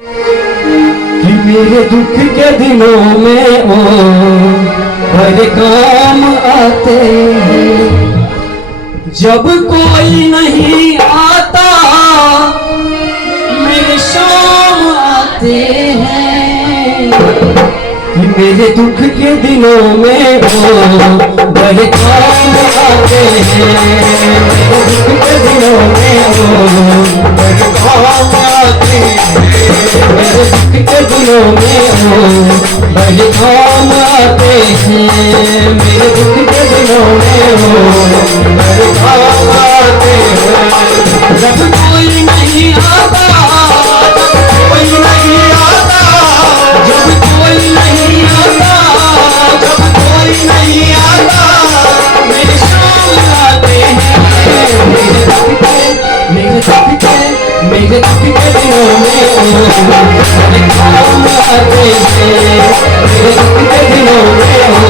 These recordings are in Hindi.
कि मेरे दुख के दिनों में ओ बड़े काम आते हैं। जब कोई नहीं आता मेरे शाम आते हैं। कि मेरे दुख के दिनों में ओ बड़े काम आते हैं। मेरे दुख के दिनों में ओ बड़े काम आते हैं। मेरे दुख के दिनों में ओ बड़े काम आते हैं। मेरे दुख के दिनों में ओ बड़े काम आते हैं। जब कोई नहीं आता, जब कोई नहीं आता, जब कोई नहीं आता, जब कोई नहीं आता मेरे शाम आते हैं। मेरे दुख के मेरे दुख के दिनों में ओ बड़े काम आते हैं। मेरे दुख के दिनों में ओ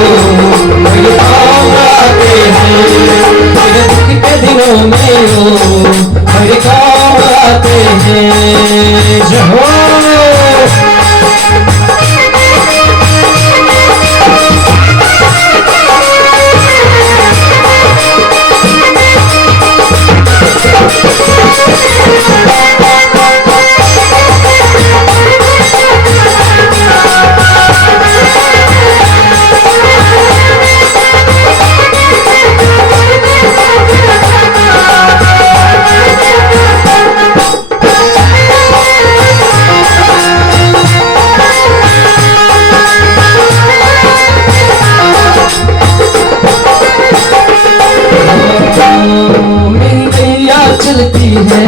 बड़े काम आते हैं। मेरे दुख के दिनों में ओ बड़े काम आते हैं। जय हो। चलती है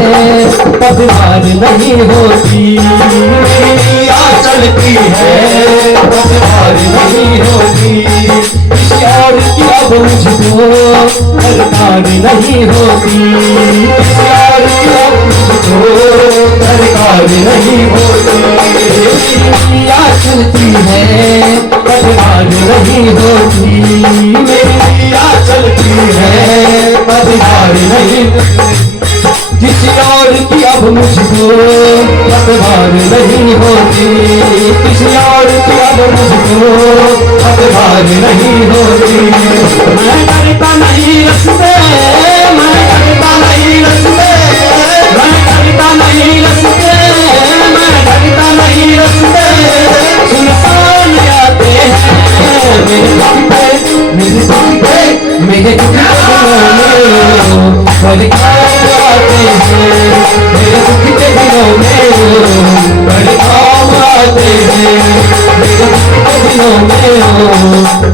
पगवार नहीं होती। मेरी नैया चलती है पगवार नहीं होती। किसी और की अब मुझको दरकार नहीं होती। किसी और की अब मुझको दरकार नहीं होती। मेरी नैया चलती है पगवार नहीं होती। मेरी नैया चलती है पगवार नहीं होती। किसी और की अब मुझको अखबार नहीं होती। किसी और की अब मुझको अखबार नहीं होती। मैं करता नहीं रस्ते, मैं करता नहीं रस्ते, मैं करता नहीं रस्ते, मैं करता नहीं रस्ते। सुनसान आते हैं मेरे दुख पे, मेरे दुख पे, मेरे दुख में बड़े काम आते हैं। मेरे दुख के दिनों में बड़े काम आते हैं। मेरे दुख के दिनों में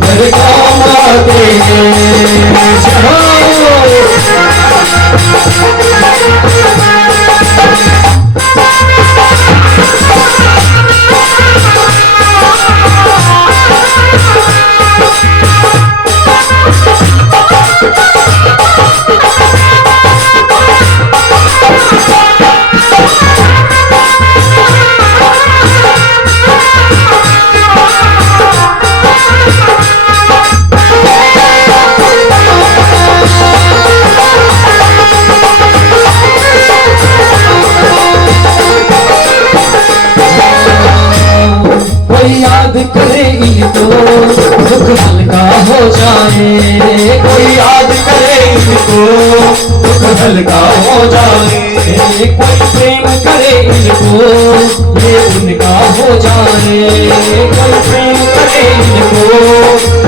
बड़े काम आते हैं। जय करे इनको दुख हल्का हो जाए। कोई याद करे इनको दुख हल्का हो जाए। कोई प्रेम करे इनको ये उनका हो जाए। कोई प्रेम करे इनको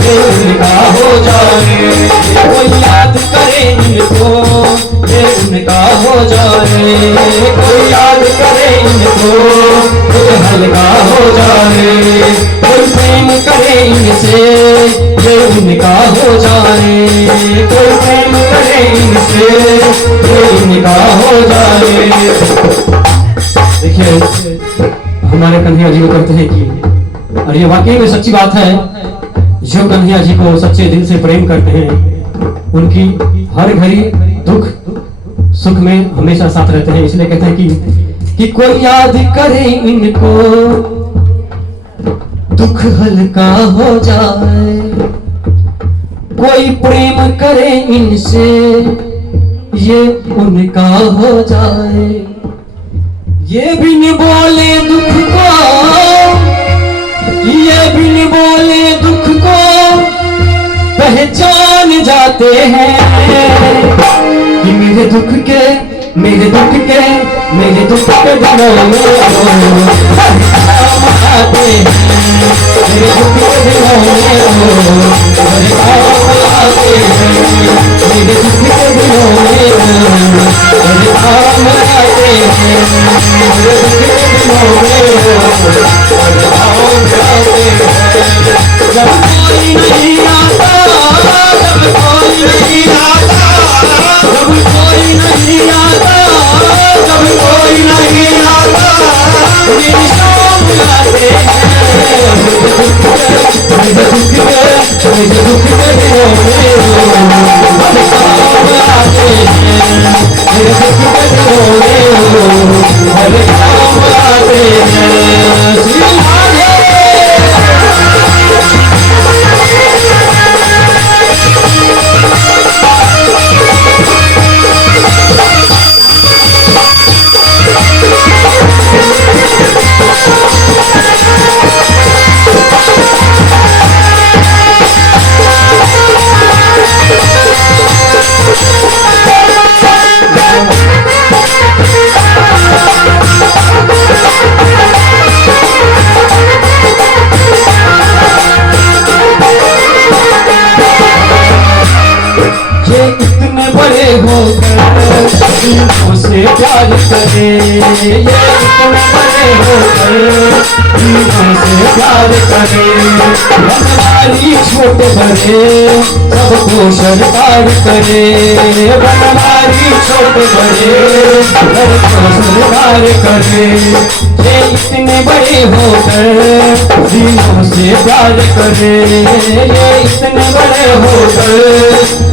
ये उनका हो जाए। कोई याद करे इनको ये उनका हो जाए। कोई याद करे इनको दुख हल्का हो जाए। कोई प्रेम करे इनसे ये उनका हो जाए। कोई प्रेम करे इनसे ये उनका हो जाए। देखिए हमारे कन्हैया जी को कहते हैं कि, और ये वाकई में सच्ची बात है, जो कन्हैया जी को सच्चे दिल से प्रेम करते हैं उनकी हर घड़ी दुख सुख में हमेशा साथ रहते हैं। इसलिए कहते हैं कि कोई याद करे इनको दुख हल्का हो जाए। कोई प्रेम करे इनसे ये उनका हो जाए। ये भी न बोले दुख आते हैं कि मेरे दुख के दिनों में काम आते हैं। मेरे दुख के दिनों में काम आते हैं। मेरे दुख के दिनों में काम आते हैं। मेरे दुख के दिनों में काम आते हैं। जब कोई नहीं आता, जब कोई नहीं आता, जब कोई नहीं आता, जब कोई नहीं आता, मेरी शाम आते हैं। मेरे दुख के दिनों में काम आते हैं। मेरे दुख के दिनों में काम आते हैं। श्री राधे। ये इतने बड़े हो गए दिलों से प्यार करे। ये इतने बड़े हो गए दिलों से प्यार करे। बनवारी छोटे बड़े सबको सरकार करे। बनवारी छोटे बड़े सबको सरकार करे। ये इतने बड़े हो गए दिलों से प्यार करे। ये इतने बड़े हो गए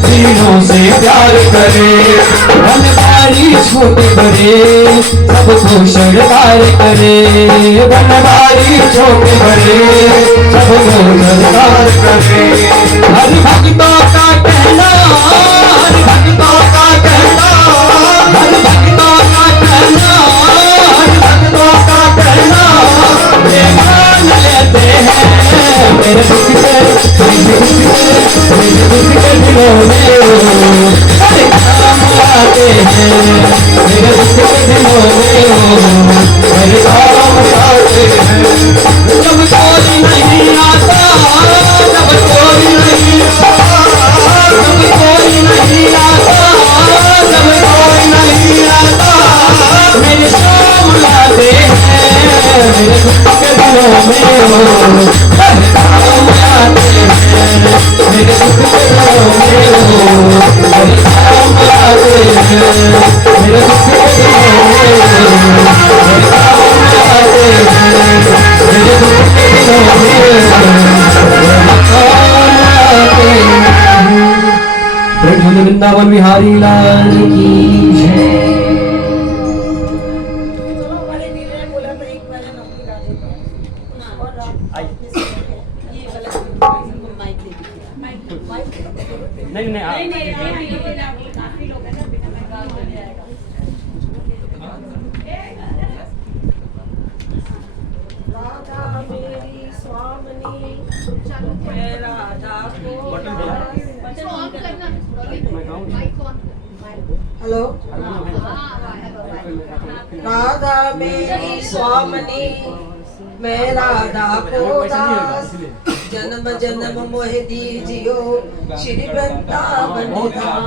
दिलों से प्यार करे। बनवारी छोटे बड़े सबको सरकार करे। बनवारी छोटे बड़े सबको सरकार करे। हर भक्तों का कहना, हर भक्तों का कहना, हर भक्तों का कहना, हर भक्तों का कहना ये मान लेते हैं। मेरे दुख के दिनों में काम आते हैं। मेरे दुख के दिनों में काम आते हैं। जब कोई नहीं आता, जब कोई नहीं आता, जब कोई नहीं आता, जब कोई नहीं आता, मेरे शाम आते हैं। मेरे दुख के दिनों में काम आते हैं। मेरे दुख के दिनों में काम आते हैं। मेरे दुख के दिनों में काम आते हैं। मेरे दुख के दिनों में काम आते हैं। वृंदावन बिहारी लाल की जय। नहीं नहीं काफी लोग हैं ना बिना गाल बन जाएगा। राधा मेरी स्वामिनी मैं राधा को हेलो राधा मेरी स्वामिनी मैं राधा को दास। जन्म जन्म मोहे दीजियो श्री वृंदावन धाम।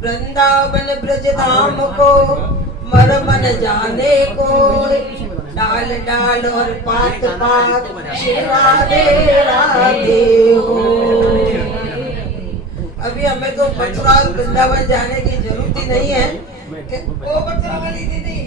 वृंदावन ब्रज धाम को मर मन जाने को। डाल डाल और पात पात श्री राधे राधे हो। अभी हमें तो मथुरा वृंदावन जाने की जरूरत ही नहीं है। ओ मथुरा वाली दीदी